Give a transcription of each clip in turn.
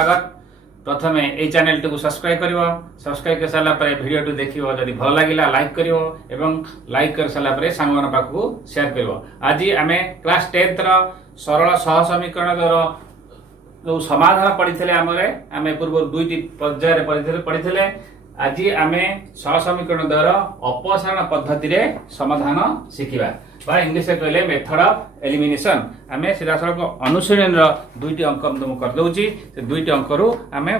स्वागत। प्रथमे ए channel T subscribe करिवो। Subscribe कर साला परे वीडियो टू देखिवो, जदि भल लागिला लाइक करिवो एवं लाइक कर साला परे सांगमान पाखु शेयर करिवो। आज आमे क्लास 10th रो सरल सह समीकरण रो जो समाधान पढ़िथिले आमे पूर्व दुईटी पर्याय पढ़िथिले। आज आमे सह समीकरण द्वार अपसारण पद्धति रे समाधान शिखिबा बा इंग्लिश रे कहले मेथड ऑफ एलिमिनेशन। आमे सीधा सड़क अनुशीलन रो दुईटी अंक तुम कर दउची। से दुईटी अंक रु आमे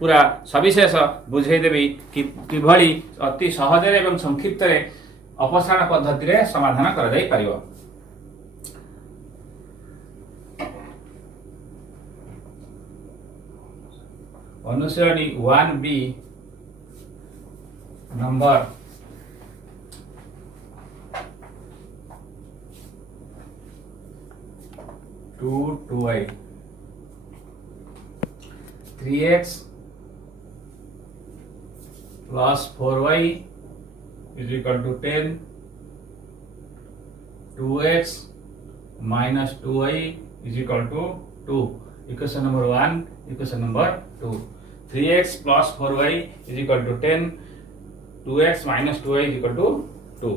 पूरा सविशेष बुझाई देबी कि किभली अति सहज एवं संक्षिप्त रे अपसारण पद्धति रे समाधान करा जाई परिबो। अनुसरणी 1B number 2y 3x plus 4y is equal to 10, 2x minus 2y is equal to 2. Equation number 1, equation number 2. 3x plus 4y is equal to 10, 2x minus 2y is equal to 2.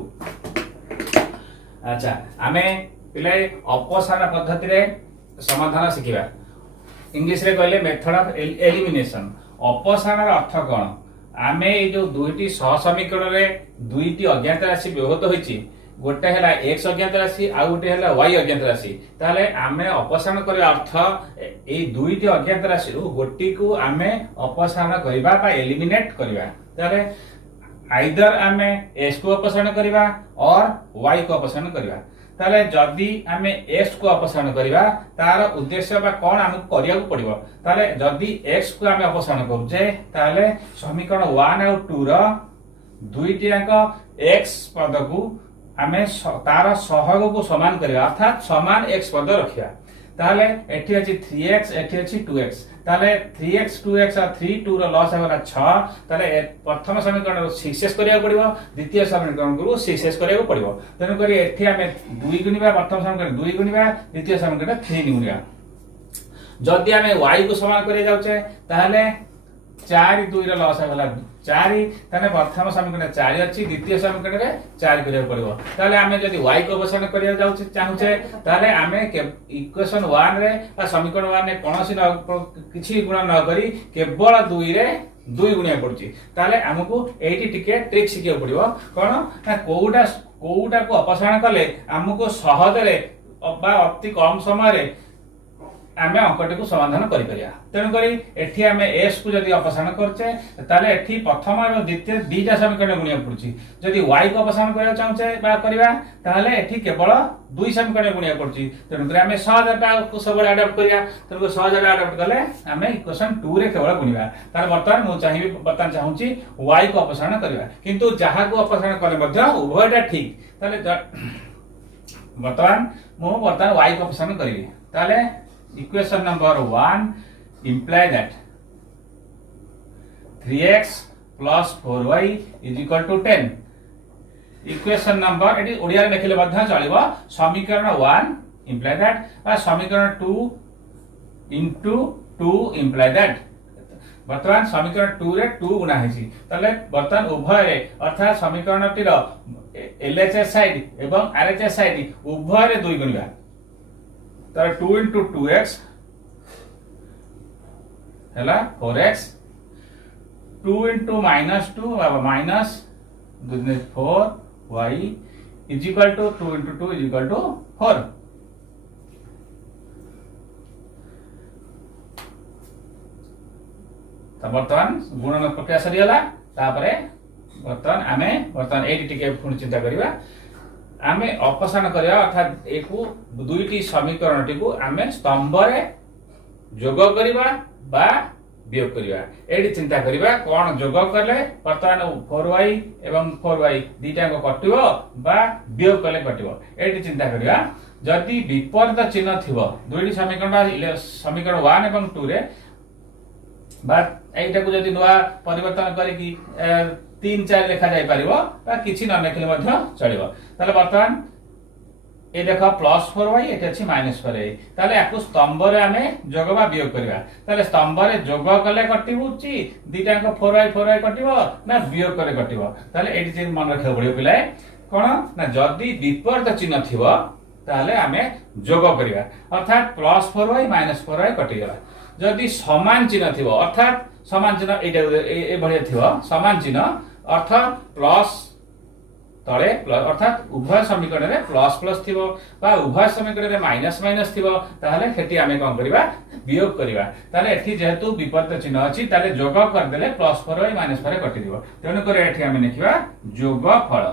अच्छा, आमे पिले अपसारण पद्धति रे समाधान शिखिबा। English रे कहले method of elimination. अपसारण अर्थ कोन? आमे ए जो दुईटी सह समीकरण रे दुईटी अज्ञात राशि व्यवहृत होईची, गोटे हैला x अज्ञात राशि आ गोटे हैला y अज्ञात राशि। ताले आमे अपसारण करे अर्थ ए दुईटी अज्ञात राशि रु गोटी को आमे अपसारण करिबा बा एलिमिनेट करिबा। ताले आइदर आमे x को अपसारण करिबा और y को अपसारण करिबा। ताले जदी आमे x को अपसारण करिबा तार उद्देश्य बा कोन हमकु करिया को पड़िबो। ताले जदी x को आमे अपसारण करूचे ताले समीकरण 1 और 2 रो दुईटी अंक x पद को आमे तार सहयोग को समान करिया, अर्थात समान x पद रखिया। ताले एठी अछि 3x एठी अछि 2x। ताले 3x 2x और 3 2 रो लॉस होला 6। ताले प्रथम समीकरण रो 6s करिया पड़िबो, द्वितीय समीकरण को 6s करिया पड़िबो। तने करी एठी आमे 2 गुणिबा, प्रथम समीकरण 2 गुणिबा, द्वितीय समीकरण 3 गुणिबा। जदी आमे y को समान करिया जाउचे ताले 4 2 रो लॉस होला 4। तने प्रथम समीकरण 4 अछि, द्वितीय समीकरण रे 4 करिया पड़िबो। ताले आमे जदी y को अपसारण करिया जाउचे चाहुचे ताले आमे इक्वेशन 1 रे बा समीकरण 1 रे कोनोसी किछि गुण न करी केवल 2 रे 2 गुणिया पड़ुची। ताले हमकु एठी टिके ट्रिक सिकिया पड़िबो। कोन ना कोउटा को अपसारण कले हमकु सहज रे बा अति कम समय रे आमे अंकटी को समाधान करि परिया। तेनु करी एठी आमे s को जदी अपसारण करचे ताले एठी प्रथम एवं द्वितीय दुईटा समीकरण गुणिया पड़ुची। जदी y को अपसारण करिया चाहुचे बा करिवा ताले एठी केवल 2 समीकरण गुणिया पड़ुची। तेनु करी आमे सहजता को सबले अडॉप्ट करिया। तेनु सहजता अडॉप्ट कले आमे इक्वेशन 2 रे केवल गुणिबा। तार वर्तमान मु चाहूची y को अपसारण करिवा, किंतु जहा को अपसारण कले मध्ये उभयटा ठीक। ताले वर्तमान y को अपसारण करिवि। ताले equation number 1 imply that 3x plus 4y is equal to 10. Equation number eighty Odia रे लिखले बद्धा चलिबो। समीकरण 1 imply that बा समीकरण 2 into 2 imply that। वर्तमान समीकरण 2 रे 2 गुणा हेछि। तले वर्तमान उभय रे अर्थात समीकरण टी रो LHS साइड एवं RHS साइड उभय रे 2 गुणिबा। तार 2 into 2x हैला 4x, 2 into minus 2 minus 4y is equal to 2 into 2 is equal to 4। त वर्तमान गुणन प्रक्रिया सरी हला। तापरे वर्तमान एटी टिके पुणी चिंता करिबा। आमे अपसारण करिया अर्थात एको दुईटी समीकरण टी को आमे स्तंभ रे जोग करिबा बा वियोग करिबा। एडी चिंता करिबा कोन जोग करले वर्तमान 4y एवं 4y दीटा को कटिबो बा वियोग करले कटिबो। एडी चिंता करिबा जदी विपरीत चिन्ह थिबो दुईटी समीकरण 1 एवं 2 रे बा एटा को जदी नवा परिवर्तन करी कि 3 4 लिखा जाय परिबो बा किछि न लिखले मध्ये चलिबो। ताले वर्तमान ये देख +4y ये अच्छी -4y ताले याकू स्तंभ रे आमे जोग बा वियोग करबा ताले स्तंभ रे जोग कले कटिबुची दीटा को 4y कटिबो ना वियोग करे कटिबो ताले एटी जे मन रखियो पड़ियो पिलाए कोन ना जदी विपरीत चिन्ह थिबो ताले आमे जोग करबा अर्थात +4y -4y कटि गला जदी समान चिन्ह थिबो अर्थात समान चिन्ह ए भलिया थिबो समान चिन्ह अर्थात प्लस तले अर्थात उभय समीकरण रे प्लस प्लस थिबो बा उभय समीकरण रे माइनस माइनस थिबो ताले हेटी आमे कोन करबा वियोग करबा ताले एठी जेहेतु विपरीत चिन्ह अछि ताले जोग कर देले +4y -4y कटि दिबो तेनु करे एठी आमे लिखिबा जोगफल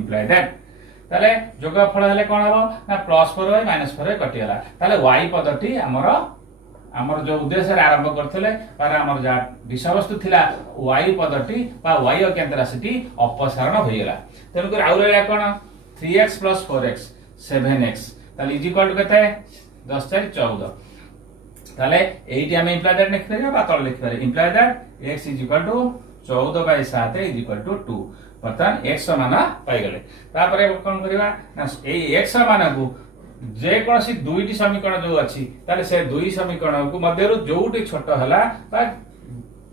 इंप्लाय दैट ताले जोगफल हेले कोन हबो ना +4y -4y कटि गला ताले y पदटी हमर जो उद्देश्य रे आरंभ करथिले पर हमर जा विषय वस्तु थिला y पदटी बा y अज्ञात राशिटी अपसारण होई गेला तेनु कर आउ रहला कोन 3x + 4x 7x ताले इज इक्वल टू कते 10 4 14 ताले एटी हम इंप्लाय दैट लिख परिबा बा तळ लिख परिबा इंप्लाय दैट x = 14/7 = 2 बर्तन x मान पाई गेले तापरे कोन करबा ना ए x मान को जे कोनसी दुईटी समीकरण जो अछि ताले से दुई समीकरण को मध्यरु जोउटी छोट हला बा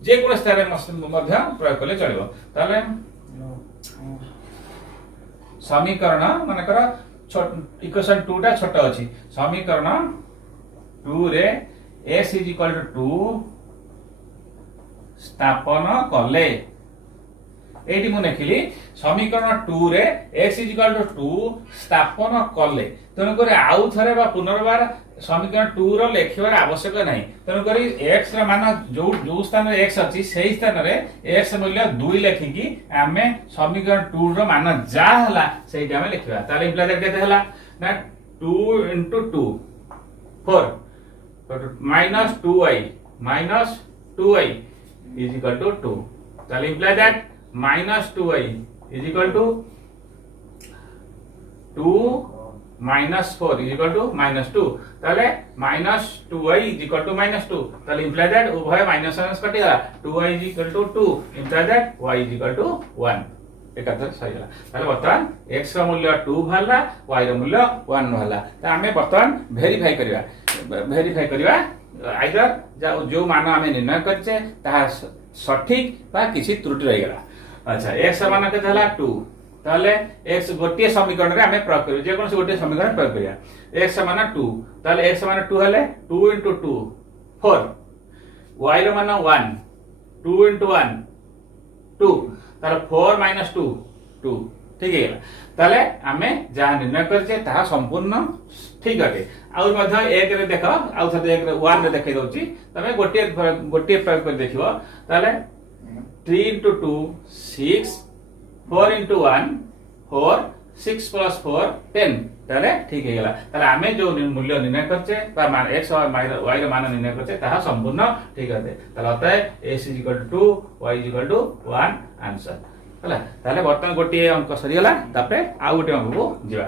जे कोनसी तारे मध्य प्रयोग करले चलिबो ताले समीकरण माने कर इक्वेशन 2 टा छोट अछि समीकरण 2 रे x = 2 स्थापन कले एटी मु लिखिली समीकरण 2 रे x = 2 स्थापन कले तेनु करे आउ थरे बा पुनर्बार समीकरण 2 रो लेखिबार आवश्यक नाही तेनु करे x रा मान जो स्थान रे x अछि सेही स्थान रे x मूल्य 2 लेखि की हमें समीकरण 2 रो मान जा हला सेही हमें लिखिबा ताले इंप्लाय दैट केते हला ना 2 * 2 4 -2y = 2 ताले इंप्लाय दैट -2y = 2 - 4 = -2 ताले -2y = -2 ताले इंप्लाय दैट उभय माइनस माइनस कटि गला 2y = 2 इंप्लाय दैट y = 1 एकातर सही गला ताले बर्तमान x रा मूल्य 2 भला y रा मूल्य 1 भला त हमें बर्तमान वेरीफाई करिवा आइदर जो मान हमें निर्णय करछे ता सठिक बा किछि त्रुटि रहि गला अच्छा x मान के हला 2 ताले x गोटे समीकरण रे हमें प्रयोग करियो जे कोन से गोटे समीकरण प्रयोग करिया x मान 2 ताले x मान 2 हले 2 * 2 4 y रो मान 1 2 * 1 2 ताले 4 - 2 2 ठीक है ताले हमें जा निर्णय करछे ता संपूर्ण ठीक अटे आउ मध्य 1 रे देखो आउ थते 1 रे 1 रे देखै दउची तमे गोटे प्रयोग कर देखिबो ताले 3 * 2 6 4 * 1 4 6 + 4 10 ताले ठीक है गेला ताले हमें जो मूल्य निर्णय करछे बा मान x और y रो मान निर्णय करछे ता संपूर्ण ठीक अटे ताले अतः x = 2 y = 1 आंसर हला ताले वर्तमान गोटे अंक सरी गला तापे आ गोटे अंक को जिबा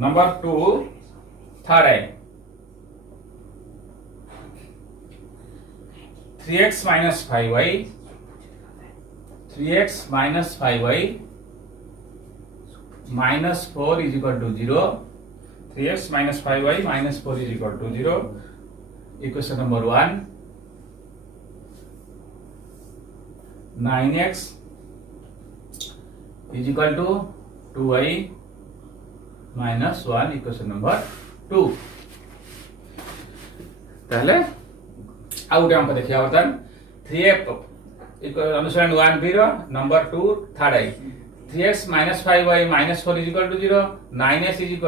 नंबर 2 थर्ड है 3x - 5y 3x - 5y -4 = 0 3x - 5y -4 = 0 equation number 1 9x = 2y -1 equation number 2 ताले आउ गोटे अंक देखिया बर्तमान 3x अनुसरण 1 b रो नंबर 2 थर्ड आई 3x - 5y -4 = 0 9x =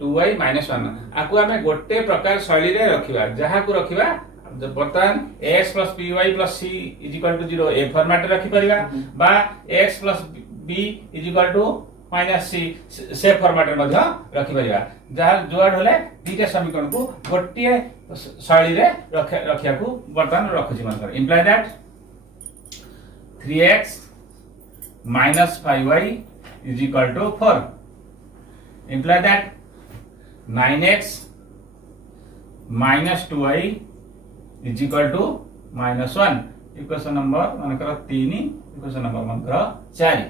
2y -1 आकु हमें गोटे प्रकार शैली रे रखिबा जहा को रखिबा बर्तमान x + py + c = 0 ए फॉर्मेट रखि परिबा बा x + b = -c से फॉर्मेट रे मध्य रखि परिबा जहा जोड होले दीटा समीकरण को गोटे शैली रे रखिया को बर्तमान रखुची मन कर imply that 3x - 5y is equal to 4. Imply that 9x minus 2y is equal to minus 1. Equation number मानकर 3, इक्वेशन नंबर मानकर 4.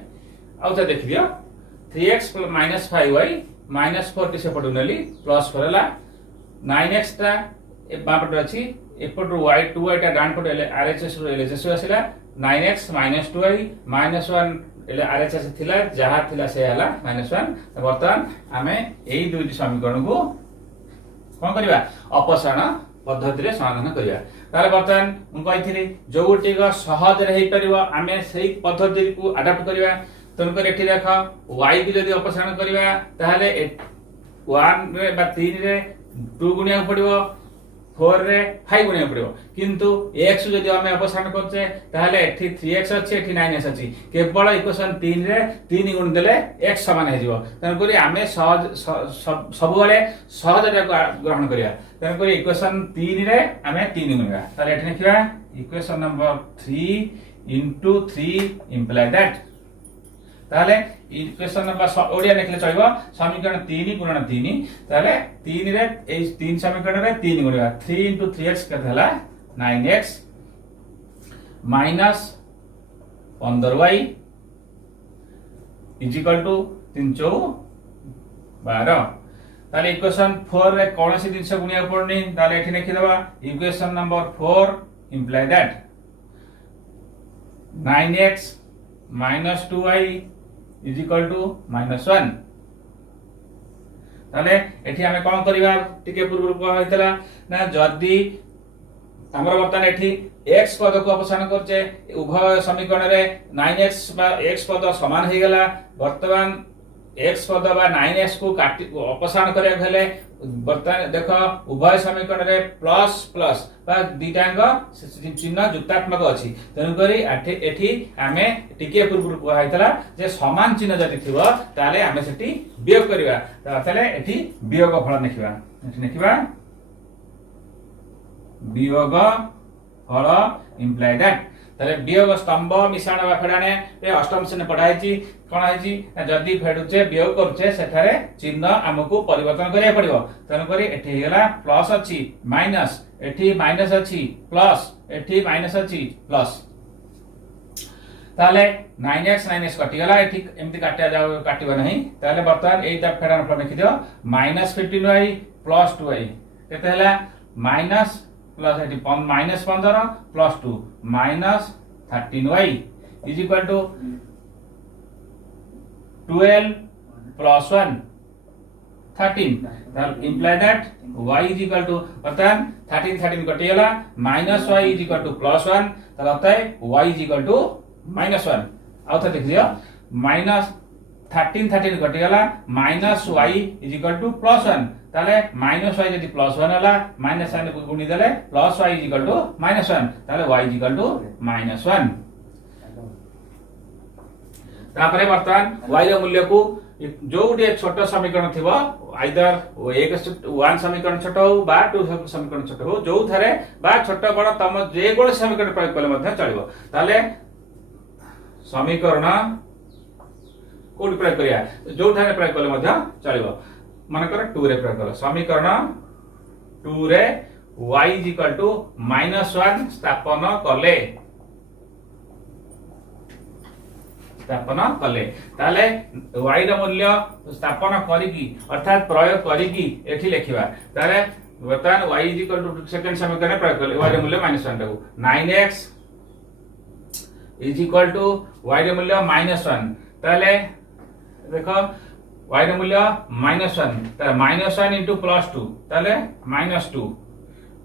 आउ तो देख दियो 3x minus 5y minus 4 के सेपटू नेली प्लस 4 हला 9x टा बापट अछि एपटू y 2y टा डान पट RHS रो LHS आसिला 9x minus 2y minus 1 RHS थिला जहा थिला से हला -1. वर्तमान आमे एई दुईटी समीकरण को कोन करबा अपसारण पद्धति रे समाधान करबा. तार वर्तमान मु कहिथिली जो गुटी को सहज रे हेई परिबो आमे सेही पद्धति को अडॉप्ट करबा. तनकर एठी देख y की यदि अपसारण करबा ताहले 1 रे बा 3 रे 2 गुणिया पड़िबो 4 रे 5 गुणिया पड़िबो किंतु x जदि हम अपसारण करछे ताहले एठी 3x अछि एठी 9x अछि केवल इक्वेशन 3 रे 3 गुण देले x समान हे जिवो. तनकर आमे सहज सब बेले सहज रे ग्रहण करिया. तनकर इक्वेशन 3 रे आमे 3 गुणिया ताले एठी लिखिबा equation number 3 into 3 imply that. ताले इक्वेशन नंबर ओडिया लिखले चलिबो समीकरण 3 गुणन 3 ताले 3 रे ए 3 समीकरण रे 3 गुणिया 3 into 3x केते हला 9x minus 15y is equal to 3 4 12. ताले इक्वेशन 4 रे कोनसी दिन से गुणिया पड़नी ताले एठी लिखि देबा equation number 4 imply that 9x minus 2y is equal to -1. ताले एठी हमें कोन करिबा टिके पूर्व को होइतला ना जदी हमर वर्तमान एठी x पद को अपसारण करचे उभय समीकरण रे 9x बा x पद समान हे गेला. वर्तमान x पद बा 9x को काटी अपसारण करे भेले वर्तमान देखो उभय समीकरण रे प्लस प्लस बा दिटांग चिन्ह जुक्तात्मक अछि. तनु करी एठी हमें टिके पूर्व को होइतला जे समान चिन्ह जति थिबो ताले हमें सेठी वियोग करिवा. ताले एठी वियोग फल लिखिबा. एठी लिखिबा वियोग फल इम्प्लाई दैट. ताले वियोग स्तंभ मिश्रण बा फेडाणे ए अष्टम श्रेणी पढाई छि कोन आछि जदी फेडुचे वियोग करछे सेठारे चिन्ह हमकु परिवर्तन करिया पड़िबो. तनु करी एठी हेला प्लस अछि माइनस एठी माइनस अछि प्लस एठी माइनस अछि प्लस. ताले 9x 9x कटि गला एठी एमति काटिया जाव काटिबो नहीं. ताले वर्तमान एटा फेडाण फल लिखि दियो -15y + 2y केते हला minus plus eighty -15 plus 2 -13y is equal to 12 plus 1 13. That imply that y is equal to अर्थात 13 कटि गला -y is equal to +1 तब आता है y is equal to -1. आउ तो देख दियो -13 कटि गला -y is equal to +1 ताले -y यदि +1 हला -1 को गुणी देले +y is equal to -1 ताले y is equal to -1. तापरे वर्तमान y रो मूल्य को जो गुटे छोट समीकरण थिबो आइदर 1 समीकरण छोट हो बा 2 समीकरण छोट हो जो थारे बा छोट बड़ तम जे कोन समीकरण प्रयोग करले मध्ये चलिबो. ताले समीकरण कोड प्रयोग करिया जो थारे प्रयोग करले मध्ये चलिबो. मानकर 2 रे प्रयोग कर समीकरण 2 रे y is equal to -1 स्थापन कले ताले y रो मूल्य स्थापन करिकी अर्थात प्रयोग करिकी एठी लिखिबा. ताले वर्तमान y is equal to second समीकरण प्रयोग कले y रो मूल्य -1 टाकू 9x is equal to y रो मूल्य -1 ताले देखो y रो मूल्य -1 ताले -1 into +2 ताले -2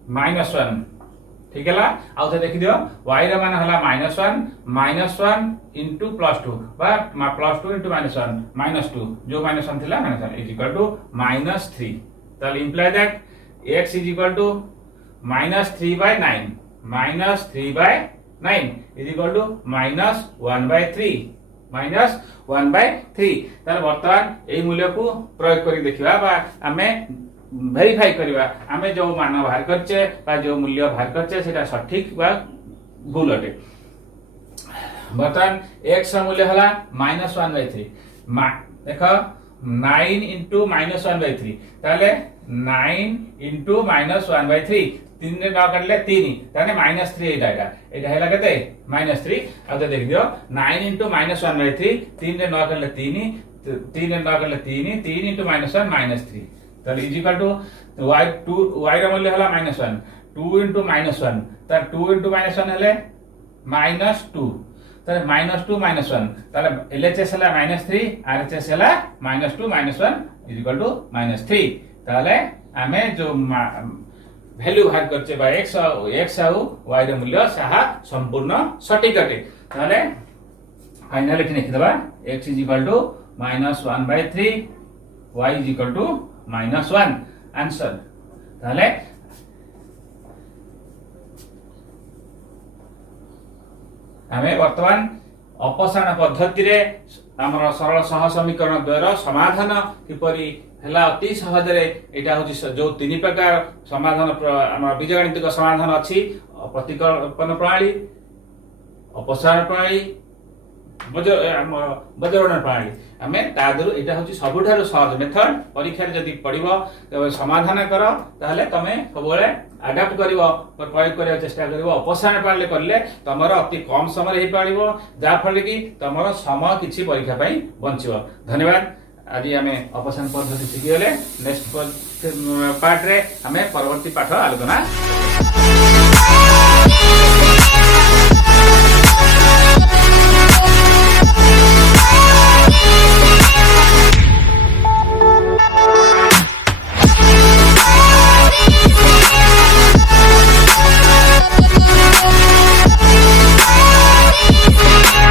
-1 ठीक है ला. आउ थे देखि दियो y रे मान हला -1 into +2 बा +2 into -1 जो -1 थिला -1 is equal to -3. ताले imply that x is equal to -3/9 -3/9 is equal to -1/3 -1/3. ताले वर्तमान एई मूल्य को प्रयोग करी देखिबा बा हमें वेरीफाई करबा हमें जो मान बाहर करचे बा जो मूल्य बाहर करचे सेटा सठिक बा भूल अटे. वर्तमान x मूल्य हला -1/3 देख 9 इंटू -1/3 ताले 9 इंटू -1/3 3 रे न काटले 3 ताने -3 एटा हैला केते -3 आ तो देख दियो 9 इंटू -1/3 3 रे न काटले 3 3 रे न काटले 3 3 इंटू -1 -3 ताले इज इक्वल टू y रे मूल्य हला -1 2 इंटू -1 तार 2 इंटू -1 हेले -2 ताले -2 -1 ताले LHS हला -3 RHS हला -2 -1 इज इक्वल टू -3 ताले आमे जो वैल्यू बाहर करछे बा x आउ y रे मूल्य साहा संपूर्ण सटीक अटे ताले फाइनल एठी लिखि दबा x is equal to -1/3 y is equal to -1 answer ताले आमे वर्तमान अपसारण पद्धति रे हमर सरल सह समीकरण द्वारा समाधान किपरि हला अति सहज रे एटा होची जो तीन प्रकार समाधान हमर बीजगणितिक समाधान अछि प्रतिकल्पन प्रणाली अपसारण प्रणाली बजरण प्रणाली आमे तादरु एटा होची सबुठारु सहज मेथड परीक्षा रे जदी पडिबो तबे समाधान करो ताहले तमे सबले अडॉप्ट करिवो प्रयोग करिया चेष्टा करिवो अपसारण प्रणाली करले तमरो अति कम समय रे पाडिवो जा फल कि तमरो समय किछि परीक्षा पई बंचिवो धन्यवाद आज आमे अपसारण पद्धति शिखिले नेक्स्ट पार्ट रे आमे परवर्ती पाठ आलोचना